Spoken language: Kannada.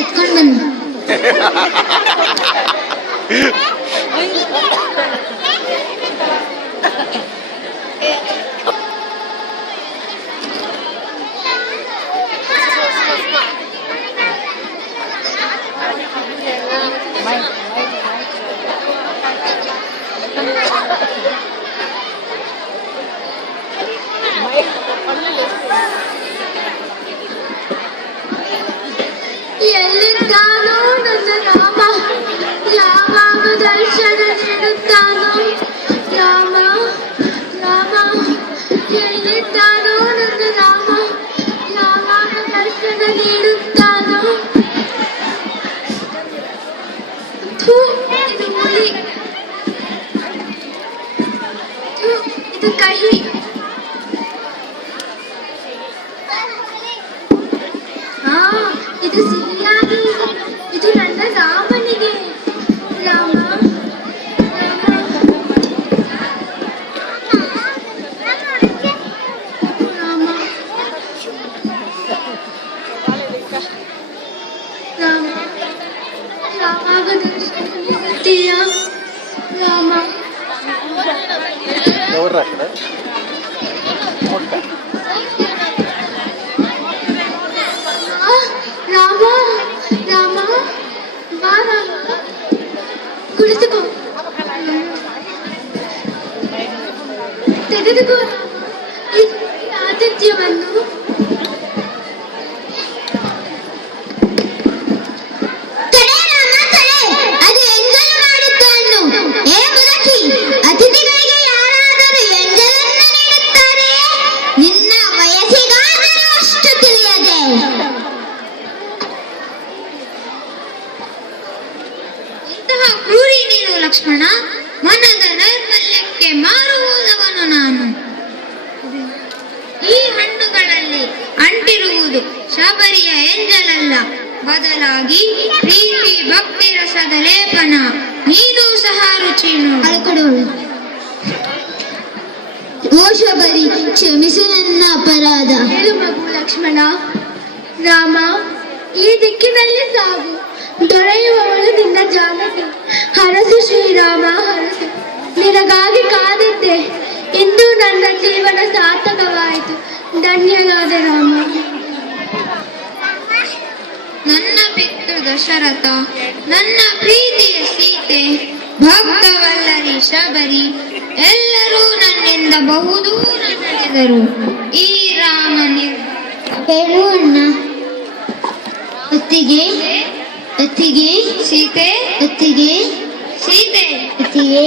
ಎತ್ಕೊಂಡು ಬನ್ನಿ. ಎಲ್ಲಿದ್ದಾನೋ ನನ್ನ ರಾಮ, ಯಾವಾಗ ದರ್ಶನ ನೀಡುತ್ತಾನೋ ರಾಮ ರಾಮ. ಎಲ್ಲಿದ್ದಾನೋ ನನ್ನ ರಾಮ, ಯಾವಾಗ ದರ್ಶನ ನೀಡುತ್ತಾನೋ. ಥು, ಇದು ಹುಳಿ, ಥು, ಇದು ಕಹಿ. ಇದು ಸಿಹಿಯಾಗಿ, ಇದು ನನ್ನ ರಾಮನಿಗೆ. ರಾಮ ರಾಮ ರಾಮ, ಯಾವಾಗ ದರ್ಶನ ನೀಡುತ್ತೀಯಾ ರಾಮ? ರಾಮ ರಾಮ, ಬಾ ರಾಮ, ಕುಳಿತುಕೋ, ತೆಗೆದುಕೋ ಈ ಆತಿಥ್ಯವನ್ನು. ಅತಿಥಿಗಳಿಗೆ ಯಾರಾದರೂ ಎಂಜಲನ್ನು ನೀಡುತ್ತಾರೆ? ನಿನ್ನ ವಯಸ್ಸಿಗಾದರೂ ಅಷ್ಟು ತಿಳಿಯದೆ. ಇಂತಹ ಕ್ರೂರಿ ನೀನು ಲಕ್ಷ್ಮಣ, ಮನದ ನೈರ್ಮಲ್ಯಕ್ಕೆ ಮಾರುವುದವನು ನಾನು. ಈ ಹಣ್ಣುಗಳಲ್ಲಿ ಅಂಟಿರುವುದು ಶಬರಿಯ ಎಂಜಲಲ್ಲ, ಬದಲಾಗಿ ಪ್ರೀತಿ ಭಕ್ತಿ ರಸದ ಲೇಪನ. ನೀನು ಸಹ ರುಚಿ ಅಳಕಡೋಳು. ಓ ಶಬರಿ, ಕ್ಷಮಿಸು ನನ್ನ ಅಪರಾಧ. ಹೇಳು ಮಗು ಲಕ್ಷ್ಮಣ. ರಾಮ, ಈ ದಿಕ್ಕಿನಲ್ಲಿ ಸಾಗು, ದೊರೆಯುವವಳು ನಿನ್ನ ಜಾನಕಿ. ಹರಸು ಶ್ರೀರಾಮ, ಹರಸು. ನಿನಗಾಗಿ ಕಾದಿದ್ದೆ, ಇಂದು ನನ್ನ ಜೀವನ ಸಾರ್ಥಕವಾಯಿತು. ಧನ್ಯನಾದ ರಾಮ. ನನ್ನ ಪಿತೃ ದಶರಥ, ನನ್ನ ಪ್ರೀತಿಯ ಸೀತೆ, ಭಕ್ತವಲ್ಲರಿ ಶಬರಿ, ಎಲ್ಲರೂ ನನ್ನಿಂದ ಬಹುದೂರ ನಡೆದರು. ಈ ರಾಮ ಹೇಳು ಅಣ್ಣ. ಅತ್ತಿಗೆ ಅತ್ತಿಗೆ ಸೀತೆ, ಅತ್ತಿಗೆ ಸೀತೆ, ಅತ್ತಿಗೆ